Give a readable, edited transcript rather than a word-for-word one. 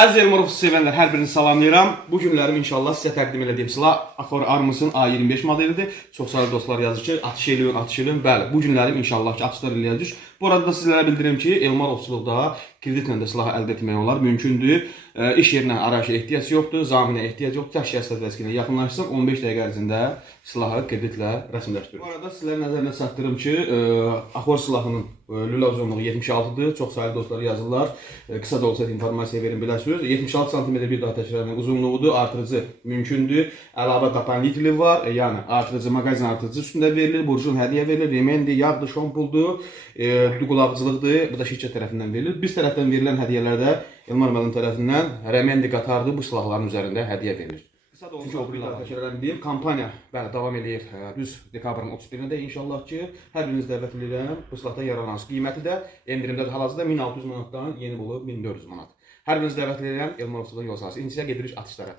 Əziz Elmarov sevənlər, hər birini salamlayıram. Bu günlərim inşallah sizə təqdim edəcəyim silah Akor Armus'un A25 modelidir. Çox sayılı dostlar yazır ki, atış eləyin. Bəli, bu günlərim inşallah ki, atışlar eləyəcək. Bu arada da sizlərə bildirim ki, Elmarovçuluqda kreditlə də silah əldə etmək olar, mümkündür. İş yerinə arayışa ehtiyac yoxdur, zaminə ehtiyac yoxdur. Tək şəxs vəsiqəsinə yaxınlaşsın, 15 dəqiqə ərzində silahı kreditlə rəsmiləşdirir. Bu arada sizlərin nəzərinə çatdırım ki, Akor silahının lülə uzunluğu 76-dır. Çox sayılı dostlar yazırlar. Qısa da olsa informasiya verin biləsiniz. 76 sm bir daha təkrarlayan uzunluğudur, artırıcı mümkündür. Əlavə qapanlı var, yəni artırıcı, maqazin artırıcı üstündə verilir, burjun hədiyyə verilir, remendi, yağdır, şompuldur, qulaqcılıqdır, bu da şirkət tərəfindən verilir. Biz tərəfdən verilən hədiyyələrdə Elmar müəllim tərəfindən remendi qatardır, bu silahların üzərində hədiyyə verilir. Qısa da olsa o bir daha təkrarlayım, kampaniya bəli davam eləyir düz dekabrın 31-də inşallah ki, hər biriniz dəvət edirəm. Bu silahdan yararlanırsınız. Qiyməti də endirimdədir. Hal-hazırda 1600 manatdan yeni olub 1400 manat. Hər biriniz dəvət edirəm. Elmarovçuluqdan yol salsın. İndi sizə gedirik atışlara.